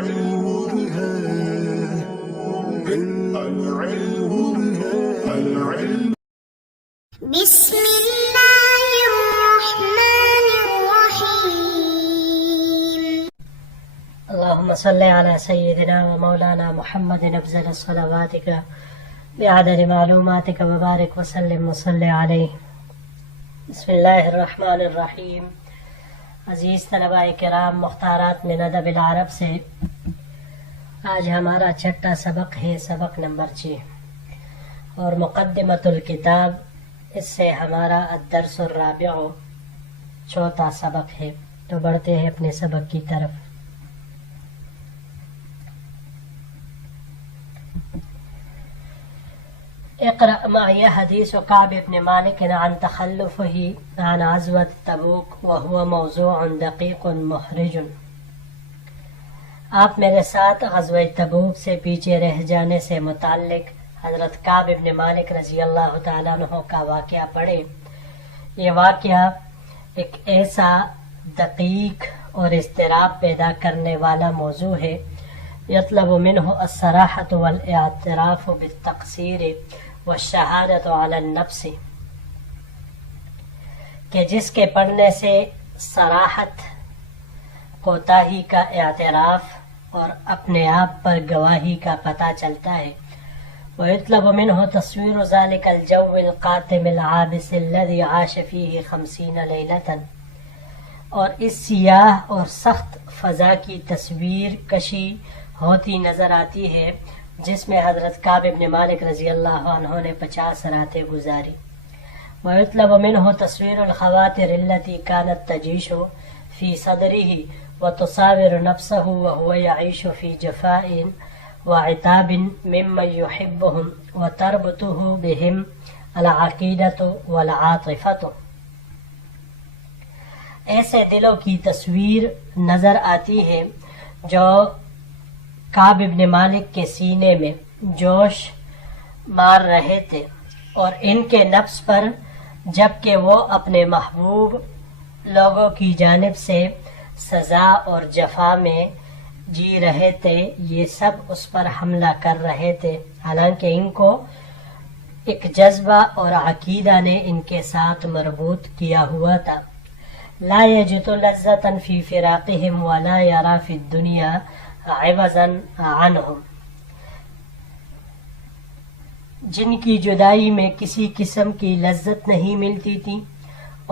بسم الله الرحمن الرحيم. اللهم صل على سيدنا ومولانا محمد أفضل صلواتك بعدد معلوماتك وبارك وسلم وصل عليه. بسم اللہ الرحمن الرحیم. عزیز طلباء کرام، مختارات من ادب العرب سے آج ہمارا چھٹا سبق ہے، سبق نمبر 6 اور مقدمۃ الکتاب، اس سے ہمارا الدرس الرابع چوتھا سبق ہے. تو بڑھتے ہیں اپنے سبق کی طرف. اقرأ معي حديث كعب بن مالك عن تخلفه عن غزوة تبوك وهو موضوع دقيق محرج. آپ میرے ساتھ غزوہ تبوک سے پیچھے رہ جانے سے متعلق حضرت کعب بن مالک رضی اللہ تعالیٰ عنہ کا واقعہ پڑھے. یہ واقعہ ایک ایسا دقیق اور اضطراب پیدا کرنے والا موضوع ہے. یطلب منہ الصراحة والاعتراف بالتقصیر والشہادۃ علی النفس، کہ جس کے پڑھنے سے صراحت، کوتاہی کا اعتراف اور اپنے آپ پر گواہی کا پتہ چلتا ہے. ويطلب منه تصوير ذلك الجو القاتم العابس الذي عاش فيه 50 ليلة، اور اس سیاہ اور سخت فضا کی تصویر کشی ہوتی نظر آتی ہے جس میں حضرت کعب بن مالک رضی اللہ عنہ نے 50 راتیں گزاری. ويطلب منه تصوير الخواطر التي كانت تجيش في صدره وتصاور نفسه وهو يعيش في جفاء وعتاب ممن يحبهم وتربطه بهم العقیدۃ والعاطفۃ. ایسے دلوں کی تصویر نظر آتی ہے جو کعب بن مالک کے سینے میں جوش مار رہے تھے اور ان کے نفس پر، جبکہ وہ اپنے محبوب لوگوں کی جانب سے سزا اور جفا میں جی رہے تھے. یہ سب اس پر حملہ کر رہے تھے، حالانکہ ان کو ایک جذبہ اور عقیدہ نے ان کے ساتھ مربوط کیا ہوا تھا. لا یجد لذة فی فراقهم ولا یرا فی الدنیا عوضا عنہم، جن کی جدائی میں کسی قسم کی لذت نہیں ملتی تھی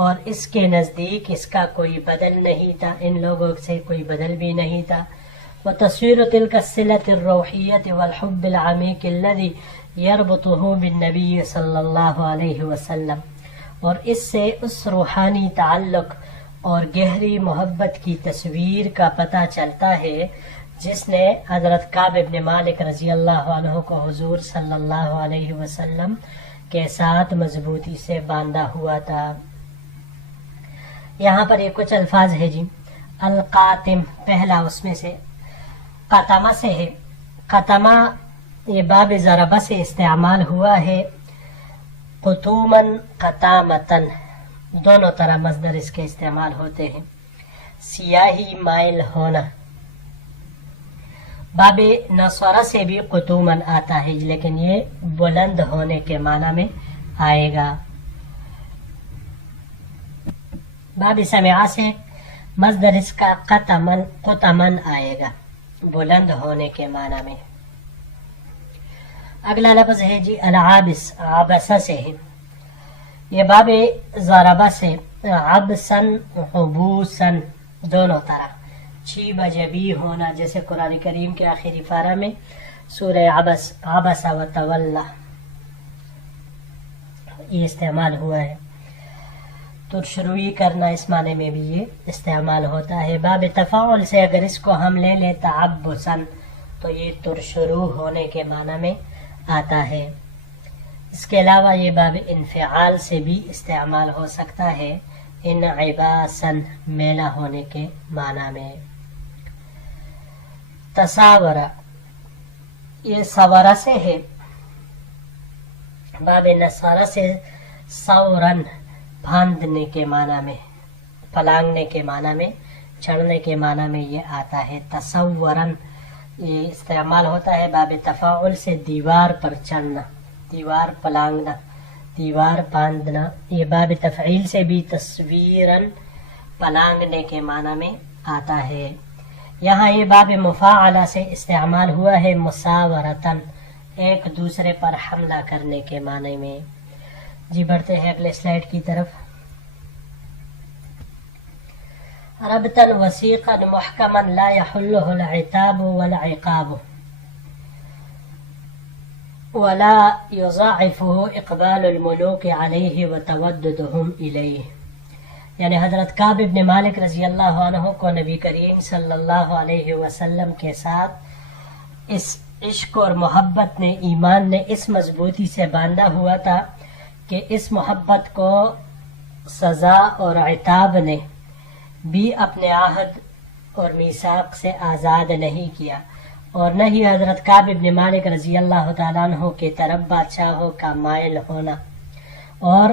اور اس کے نزدیک اس کا کوئی بدل نہیں تھا، ان لوگوں سے کوئی بدل بھی نہیں تھا. وتصویر تلك الصلة الروحية والحب العميق الذي يربطه بالنبي صلی اللہ علیہ وسلم، اور اس سے اس روحانی تعلق اور گہری محبت کی تصویر کا پتہ چلتا ہے جس نے حضرت کعب بن مالک رضی اللہ عنہ کو حضور صلی اللہ علیہ وسلم کے ساتھ مضبوطی سے باندھا ہوا تھا. یہاں پر یہ کچھ الفاظ ہے جی. القاتم پہلا اس میں سے قتمہ سے ہے. قتمہ یہ باب ضربہ سے استعمال ہوا ہے. قتومن قتامتن دونوں طرح مصدر اس کے استعمال ہوتے ہیں. سیاہی مائل ہونا. باب نصرہ سے بھی قتومن آتا ہے لیکن یہ بلند ہونے کے معنی میں آئے گا. باب سمعہ سے مصدر اس کا قتمن آئے گا، بلند ہونے کے معنی میں. اگلا لفظ ہے جی العابس، عبسہ سے ہے. یہ باب ضربہ سے عبسن عبوسن دونوں طرح چیب جبی ہونا، جیسے قرآن کریم کے آخری پارہ میں سورہ عبس و تولا یہ استعمال ہوا ہے. ترشروئی کرنا اس معنی میں بھی یہ استعمال ہوتا ہے. باب تفاعل سے اگر اس کو ہم لے لیں تعبسن تو یہ ترشرو ہونے کے معنی میں آتا ہے. اس کے علاوہ یہ باب انفعال سے بھی استعمال ہو سکتا ہے، انعباسن میلہ ہونے کے معنی میں. تصاورہ یہ سورہ سے ہے. باب نصارہ سے سورن باندھنے کے معنی میں، پلانگنے کے معنی میں، چڑھنے کے معنی میں یہ آتا ہے. تصورن یہ استعمال ہوتا ہے باب تفاعل سے دیوار پر چڑھنا، دیوار پلانگنا، دیوار باندھنا. یہ باب تفعیل سے بھی تصویراً پلانگنے کے معنی میں آتا ہے. یہاں یہ باب مفاعلہ سے استعمال ہوا ہے مساورتاً، ایک دوسرے پر حملہ کرنے کے معنی میں. جی بڑھتے ہیں اگلے سلائیڈ کی طرف. ربطا وثيقا محكما لا يحله العتاب والعقاب ولا يضاعفه اقبال الملوك عليه وتوددهم إليه. یعنی حضرت کعب بن مالک رضی اللہ عنہ کو نبی کریم صلی اللہ علیہ وسلم کے ساتھ اس عشق اور محبت نے، ایمان نے اس مضبوطی سے باندھا ہوا تھا کہ اس محبت کو سزا اور عتاب نے بھی اپنے عہد اور میثاق سے آزاد نہیں کیا، اور نہ ہی حضرت کعب بن مالک رضی اللہ تعالیٰ عنہ کی طرف بادشاہوں کا مائل ہونا اور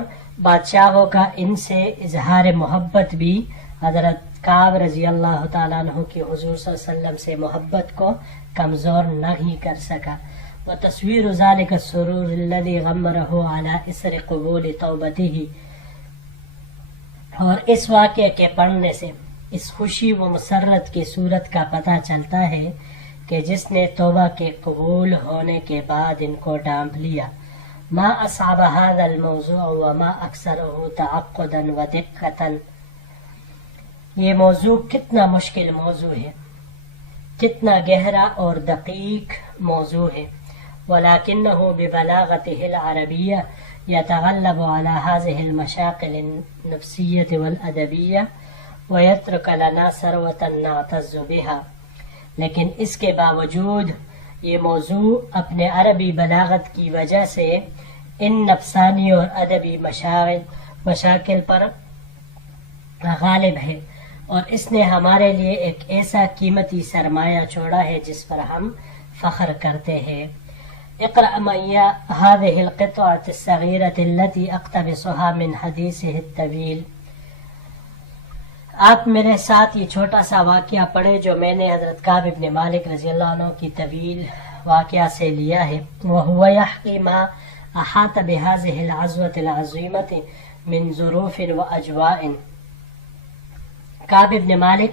بادشاہوں کا ان سے اظہار محبت بھی حضرت کعب رضی اللہ تعالیٰ عنہ کی حضور صلی اللہ علیہ وسلم سے محبت کو کمزور نہیں کر سکا. وتصویر ذلك السرور الذي غمره على اثر قبول توبته، اور اس واقعے کے پڑھنے سے اس خوشی و مسرت کی صورت کا پتہ چلتا ہے کہ جس نے توبہ کے قبول ہونے کے بعد ان کو ڈانپ لیا. ما اصعب هذا الموضوع وما اکثره تعقدا ودقتا، یہ موضوع کتنا مشکل موضوع ہے، کتنا گہرا اور دقیق موضوع ہے. ولكنه ببلاغته العربية يتغلب على هذه المشاكل النفسية والأدبية ويترك لنا ثروة نعتز بها. لیکن اس کے باوجود یہ موضوع اپنے عربی بلاغت کی وجہ سے ان نفسانی اور ادبی مشاکل پر غالب ہے، اور اس نے ہمارے لیے ایک ایسا قیمتی سرمایہ چھوڑا ہے جس پر ہم فخر کرتے ہیں. اقرأ معي هذه القطعة الصغيرة التي أقتبسها من حديثه الطويل. آپ میرے ساتھ یہ چھوٹا سا واقعہ پڑھیں جو میں نے حضرت کعب بن مالک رضی اللہ عنہ کی طویل واقعہ سے لیا ہے. وهو يحكي ما أحاط بهذه العزوة العظيمة من ظروف وأجواء. کعب بن مالک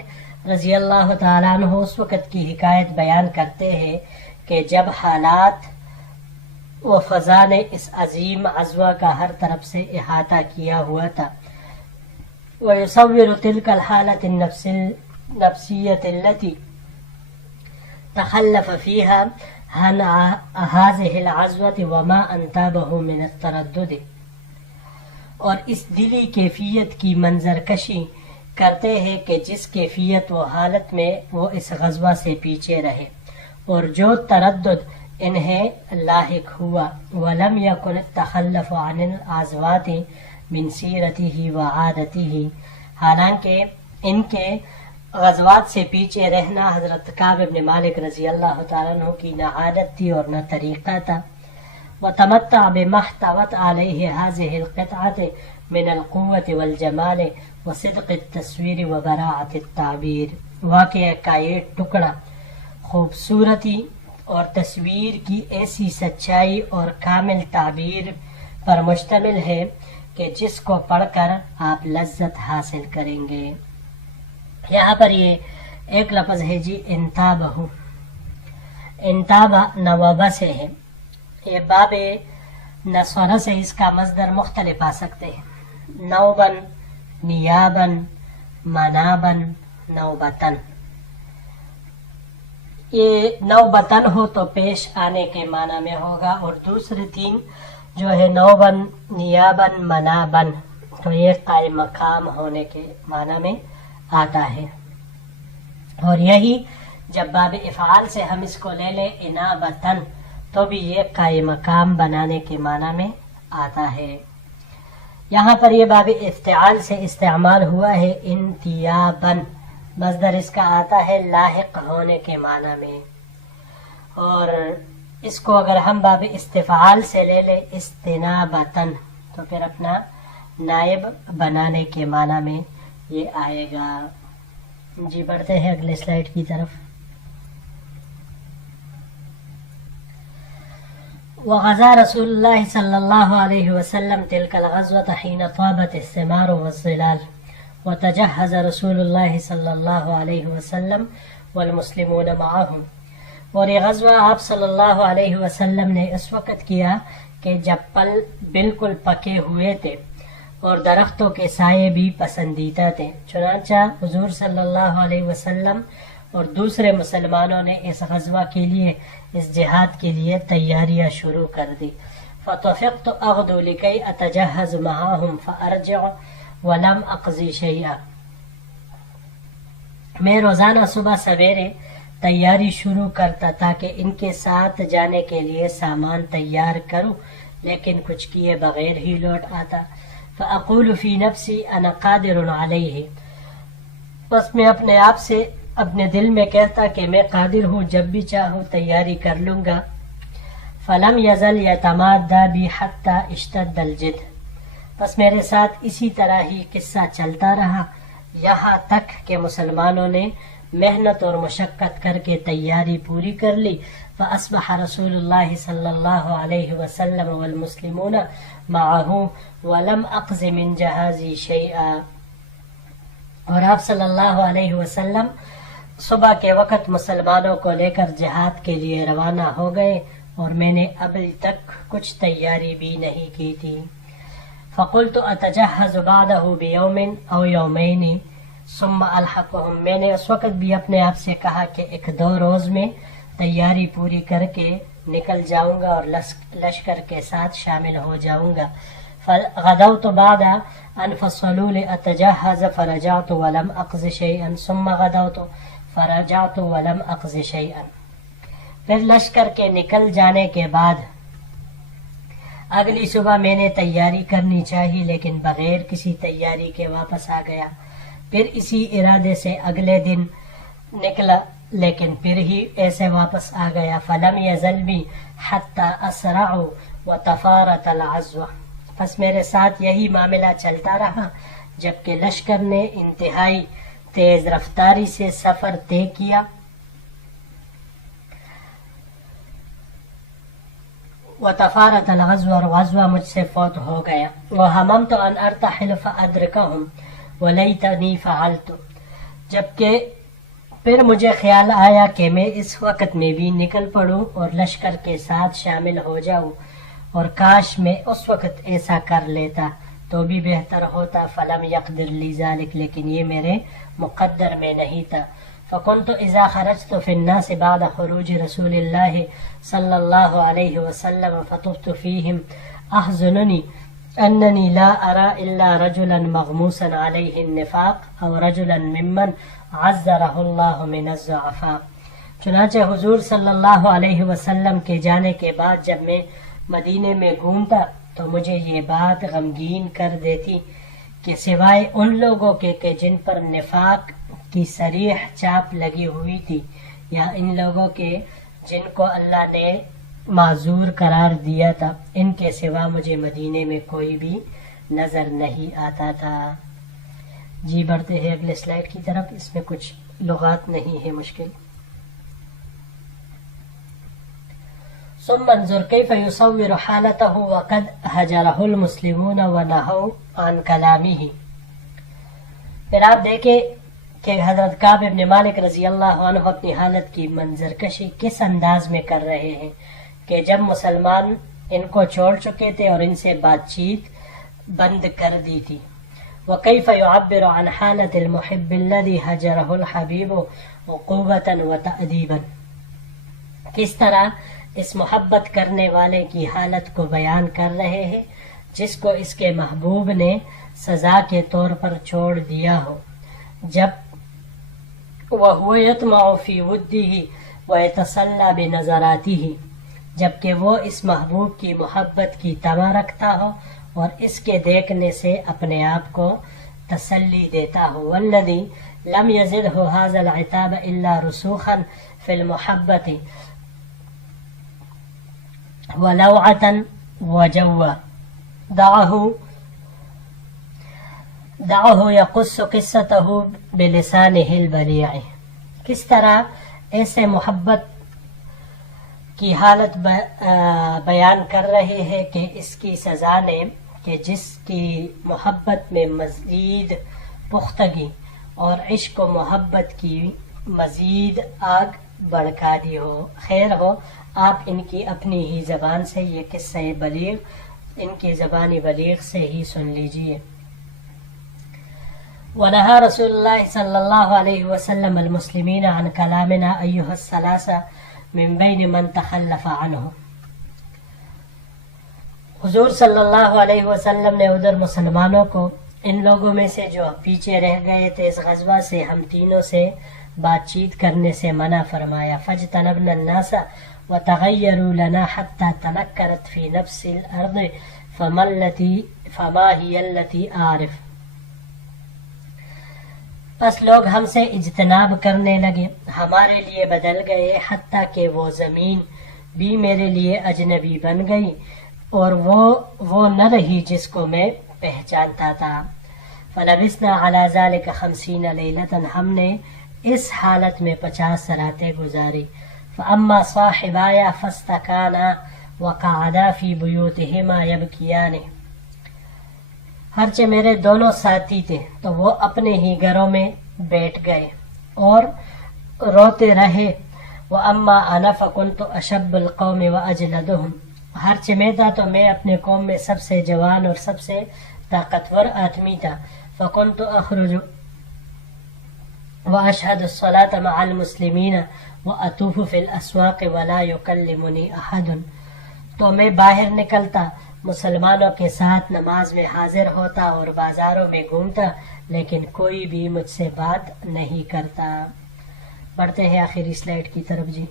رضی اللہ تعالیٰ عنہ اس وقت کی حکایت بیان کرتے ہیں کہ جب حالات و فضا نے اس عظیم عزوہ کا ہر طرف سے احاطہ کیا ہوا تھا. ويصور تلك الحالة النفسية التي تخلف فيها عن هذه العزوة وما انتابه من التردد، اور اس دلی کیفیت کی منظر کشی کرتے ہیں کہ جس کیفیت و حالت میں وہ اس غزوہ سے پیچھے رہے اور جو تردد انہیں لاحق ہوا. ولم يكن التخلف عن العزوات من سیرته وعادته، حالانکہ ان کے غزوات سے پیچھے رہنا حضرت کعب بن مالک رضی اللہ تعالیٰ عنہ کی نہ عادت تھی اور نہ طریقہ تھا. وتمتع بما احتوت عليه هذه القطعة من القوة والجمال وصدق التصویر وبراعة التعبیر. واقعہ کا یہ ٹکڑا خوبصورتی اور تصویر کی ایسی سچائی اور کامل تعبیر پر مشتمل ہے کہ جس کو پڑھ کر آپ لذت حاصل کریں گے. یہاں پر یہ ایک لفظ ہے جی انتابہ، انتابہ نوابہ سے ہے. یہ باب نصرہ سے اس کا مصدر مختلف آ سکتے ہیں، نوبن، نیابن، منابن، نوبتن. یہ نوبتن ہو تو پیش آنے کے معنی میں ہوگا، اور دوسری تین جو ہے نوبن، نیابن، منابن، تو یہ قائم مقام ہونے کے معنی میں آتا ہے. اور یہی جب باب افعال سے ہم اس کو لے لیں انابتن تو بھی یہ قائم مقام بنانے کے معنی میں آتا ہے. یہاں پر یہ باب افتعال سے استعمال ہوا ہے انتیابن، مصدر اس کا آتا ہے لاحق ہونے کے معنی میں، اور اس کو اگر ہم باب استفعال سے لے لیں استنابتن تو پھر اپنا نائب بنانے کے معنی میں یہ آئے گا. جی بڑھتے ہیں اگلے سلائیڈ کی طرف. وغزا رسول الله صلى الله عليه وسلم تلك الغزوة حين طابت الثمار والظلال وتجهز رسول الله صلى الله عليه وسلم والمسلمون معهم. اور یہ غزوہ آپ صلی اللہ علیہ وسلم نے اس وقت کیا کہ جب پل بالکل پکے ہوئے تھے اور درختوں کے سائے بھی پسندیدہ تھے. چنانچہ حضور صلی اللہ علیہ وسلم اور دوسرے مسلمانوں نے اس غزوہ کے لیے، اس جہاد کے لیے تیاریاں شروع کر دی. فطفقت اغدو لکی اتجہز معاہم فارجع ولم اقضی شیئا. میں روزانہ صبح سویرے تیاری شروع کرتا تاکہ ان کے ساتھ جانے کے لیے سامان تیار کروں، لیکن کچھ کیے بغیر ہی لوٹ آتا. فاقول فی نفسی انا قادر علیہ. بس میں اپنے آپ سے اپنے دل میں کہتا کہ میں قادر ہوں، جب بھی چاہوں تیاری کر لوں گا. فلم یزل یتمادی بی حتی اشتد الجد. بس میرے ساتھ اسی طرح ہی قصہ چلتا رہا یہاں تک کہ مسلمانوں نے محنت اور مشقت کر کے تیاری پوری کر لی. فاصبح رسول اللہ صلی اللہ علیہ وسلم والمسلمون معه ولم اقض من جہازی شیئا. اور آپ صلی اللہ علیہ وسلم صبح کے وقت مسلمانوں کو لے کر جہاد کے لیے روانہ ہو گئے اور میں نے ابھی تک کچھ تیاری بھی نہیں کی تھی. فقلت اتجہز بعدہ بیوم او یومین ثم الحقهم. میں نے اس وقت بھی اپنے آپ سے کہا کہ ایک دو روز میں تیاری پوری کر کے نکل جاؤں گا اور لشکر کے ساتھ شامل ہو جاؤں گا. فغدوت بعد ان فصلوا لاتجهز فرجعت ولم اقض شيئا ثم غدوت فرجعت ولم اقض شيئا. پھر لشکر کے نکل جانے کے بعد اگلی صبح میں نے تیاری کرنی چاہی لیکن بغیر کسی تیاری کے واپس آ گیا. پھر اسی ارادے سے اگلے دن نکلا لیکن پھر ہی ایسے واپس آ گیا. فلم یزل بی حتی اسرعوا وتفارت العزوہ. بس میرے ساتھ یہی معاملہ چلتا رہا جبکہ لشکر نے انتہائی تیز رفتاری سے سفر طے کیا. وتفارت الغزوہ، اور غزوہ مجھ سے فوت ہو گیا. وہممت ان ارتحل فادرکہم ولیتنی فعلت. جبکہ پھر مجھے خیال آیا کہ میں اس وقت میں بھی نکل پڑوں اور لشکر کے ساتھ شامل ہو جاؤں، اور کاش میں اس وقت ایسا کر لیتا تو بھی بہتر ہوتا. فلم یقدر لی ذلک، لیکن یہ میرے مقدر میں نہیں تھا. فکنت اذا خرجت فی الناس بعد خروج رسول اللہ صلی اللہ علیہ وسلم فطفت فیہم احزننی اننی لا ارى الا رجلا مغموسا علیہ النفاق او رجلا ممن عذرہ اللہ من الضعفاء. چنانچہ حضور صلی اللہ علیہ وسلم کے جانے کے بعد جب میں مدینے میں گھومتا تو مجھے یہ بات غمگین کر دیتی کہ سوائے ان لوگوں کے کہ جن پر نفاق کی صریح چاپ لگی ہوئی تھی، یا ان لوگوں کے جن کو اللہ نے معذور قرار دیا تھا، ان کے سوا مجھے مدینے میں کوئی بھی نظر نہیں آتا تھا. جی بڑھتے ہیں اگلے سلائیڈ کی طرف. اس میں کچھ لغات نہیں ہے مشکل. ثم انظر كيف يصور حالته وقد هجره المسلمون ونهوا عن كلامه. پھر آپ دیکھیں کہ حضرت کعب بن مالک رضی اللہ عنہ اپنی حالت کی منظر کشی کس انداز میں کر رہے ہیں کہ جب مسلمان ان کو چھوڑ چکے تھے اور ان سے بات چیت بند کر دی تھی. وكيف يعبر عن حالة المحب الذي هجره الحبيب عقوبة وتأديبا. کس طرح اس محبت کرنے والے کی حالت کو بیان کر رہے ہیں جس کو اس کے محبوب نے سزا کے طور پر چھوڑ دیا ہو. جب وَهُوَ يَطْمَعُ فِي وُدِّهِ وَيَتَصَلَّى بِنَظَرَاتِهِ، جبکہ وہ اس محبوب کی محبت کی طمع رکھتا ہو اور اس کے دیکھنے سے اپنے آپ کو تسلی دیتا ہو. وَالَّذِي لَمْ يَزِدْهُ هَذَا الْعِتَابَ إِلَّا رُسُوخًا فِي الْمُحَبَّةِ وَلَوْعَةً وَجَوًّا. دعه يقص قصته بلسانه البلیع. کس طرح ایسے محبت کی حالت بیان کر رہے ہیں کہ اس کی سزا نے کہ جس کی محبت میں مزید پختگی اور عشق و محبت کی مزید آگ بڑھکا دی ہو. خیر ہو آپ ان کی اپنی ہی زبان سے یہ قصہ بلیغ ان کی زبانی بلیغ سے ہی سن لیجئے. ونہا رسول اللہ صلی اللہ علیہ وسلم المسلمین عن کلامنا ایہا الثلاثہ من بین من تخلف عنہ. حضور صلی اللہ علیہ وسلم نے ادھر مسلمانوں کو ان لوگوں میں سے جو پیچھے رہ گئے تھے اس غزوہ سے ہم تینوں سے بات چیت کرنے سے منع فرمایا. فاجتنبنا الناس وتغیروا لنا حتى تنکرت فی نفس الارض فما ہی التي اعرف. پس لوگ ہم سے اجتناب کرنے لگے، ہمارے لیے بدل گئے، حتیٰ کہ وہ زمین بھی میرے لیے اجنبی بن گئی اور وہ نہ رہی جس کو میں پہچانتا تھا. فلبثنا على ذلك 50 لیلة، ہم نے اس حالت میں 50 راتیں گزاری. فاما صاحبایا فاستکانا وقعدا فی بیوتہما یبکیان. ہرچہ میرے دونوں ساتھی تھے تو وہ اپنے ہی گھروں میں بیٹھ گئے اور روتے رہے. واما انا فکنت اشب القوم واجلدہم. ہرچہ میں تھا تو میں اپنے قوم میں سب سے جوان اور سب سے طاقتور آدمی تھا. فکنت اخرج واشهد الصلاة مع المسلمین واطوف فی الاسواق ولا یکلمنی احد. تو میں باہر نکلتا، مسلمانوں کے ساتھ نماز میں حاضر ہوتا اور بازاروں میں گھومتا، لیکن کوئی بھی مجھ سے بات نہیں کرتا. بڑھتے ہیں آخری سلائیڈ کی طرف جی.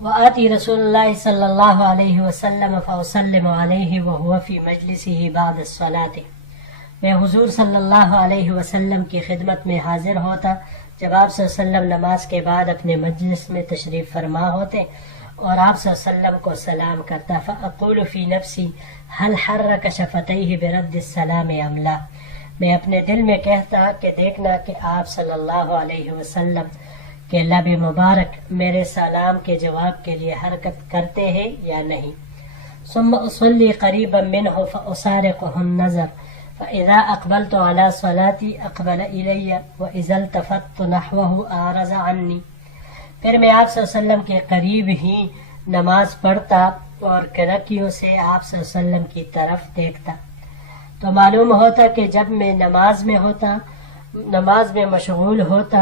وآتی رسول اللہ صلی اللہ علیہ وسلم فأسلم علیہ وهو فی مجلسہ بعد الصلاة. میں حضور صلی اللہ علیہ وسلم کی خدمت میں حاضر ہوتا جب آپ صلی اللہ علیہ وسلم نماز کے بعد اپنے مجلس میں تشریف فرما ہوتے اور آپ صلی اللہ علیہ وسلم کو سلام کرتا. فأقول فی نفسی هل حرک شفتیہ برد السلام ام لا. میں اپنے دل میں کہتا کہ دیکھنا کہ آپ صلی اللہ علیہ وسلم کہ لب مبارک میرے سلام کے جواب کے لیے حرکت کرتے ہیں یا نہیں. ثم اصلی قریبا منہ فاسارقہ النظر فاذا اقبلت على صلاتي اقبل الی واذا التفت نحوه اعرض عنی. پھر میں آپ صلی اللہ علیہ وسلم کے قریب ہی نماز پڑھتا اور کڑکیوں سے آپ صلی اللہ علیہ وسلم کی طرف دیکھتا. تو معلوم ہوتا کہ جب میں نماز میں مشغول ہوتا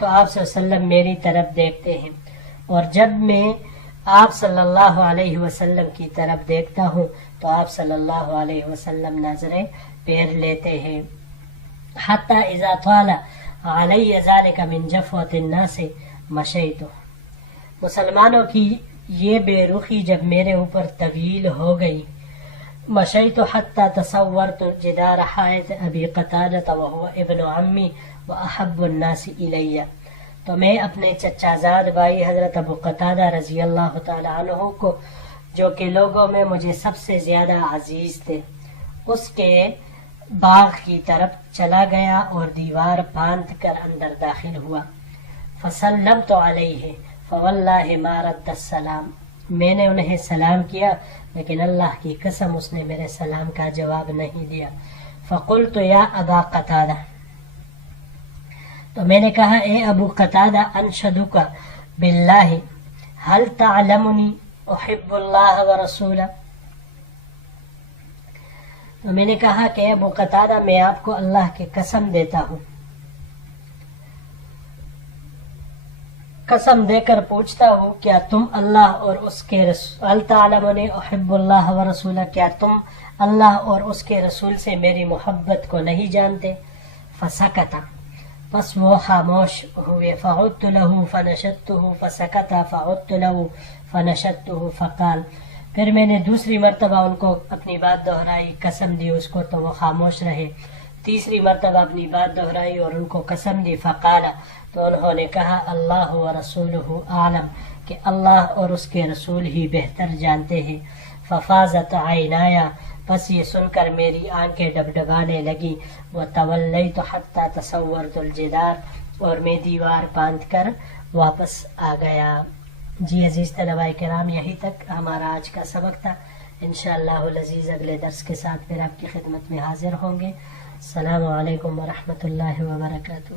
تو آپ صلی اللہ علیہ وسلم میری طرف دیکھتے ہیں اور جب میں آپ صلی اللہ علیہ وسلم کی طرف دیکھتا ہوں تو آپ صلی اللہ علیہ وسلم نظریں پھیر لیتے ہیں. حتی اذا طال علی ذلک من جفوۃ الناس مشیت. مسلمانوں کی یہ بے رخی جب میرے اوپر طویل ہو گئی، مشیت حتی تصورت جدار حائط ابی قتادہ وهو ابن عمی واحب الناس الی. تو میں اپنے چچا زاد بھائی حضرت ابو قتادہ رضی اللہ تعالی عنہ کو جو کہ لوگوں میں مجھے سب سے زیادہ عزیز تھے، اس کے باغ کی طرف چلا گیا اور دیوار باندھ کر اندر داخل ہوا. فسلمت علیہ فواللہ ما رد السلام. میں نے انہیں سلام کیا لیکن اللہ کی قسم اس نے میرے سلام کا جواب نہیں دیا. فقلت یا ابا قتادہ. تو میں نے کہا اے ابو قتادہ انشدک باللہ هل تعلمنی احب اللہ ورسولہ. تو میں نے کہا کہ ابو قتادہ میں آپ کو اللہ کی قسم دیتا ہوں، قسم دے کر پوچھتا ہوں کیا تم اللہ اور اس کے رسول تعلمنی احب اللہ ورسولہ، کیا تم اللہ اور اس کے رسول سے میری محبت کو نہیں جانتے. فسکت. پس وہ خاموش ہوئے. فعدت له فنشدته فسکت فعدت له فنشدته فقال. پھر میں نے دوسری مرتبہ ان کو اپنی بات دہرائی، قسم دی اس کو تو وہ خاموش رہے. تیسری مرتبہ اپنی بات دہرائی اور ان کو قسم دی. فقال. تو انہوں نے کہا اللہ ورسولہ اعلم، کہ اللہ اور اس کے رسول ہی بہتر جانتے ہیں. ففاضت عینایا. پس یہ سن کر میری آنکھیں ڈبڈبانے لگی. وتولیت حتی تصورت الجدار. اور میں دیوار باندھ کر واپس آ گیا. جی عزیز طلباء کرام، یہی تک ہمارا آج کا سبق تھا. انشاءاللہ العزیز اگلے درس کے ساتھ پھر آپ کی خدمت میں حاضر ہوں گے. السلام علیکم ورحمۃ اللہ وبرکاتہ.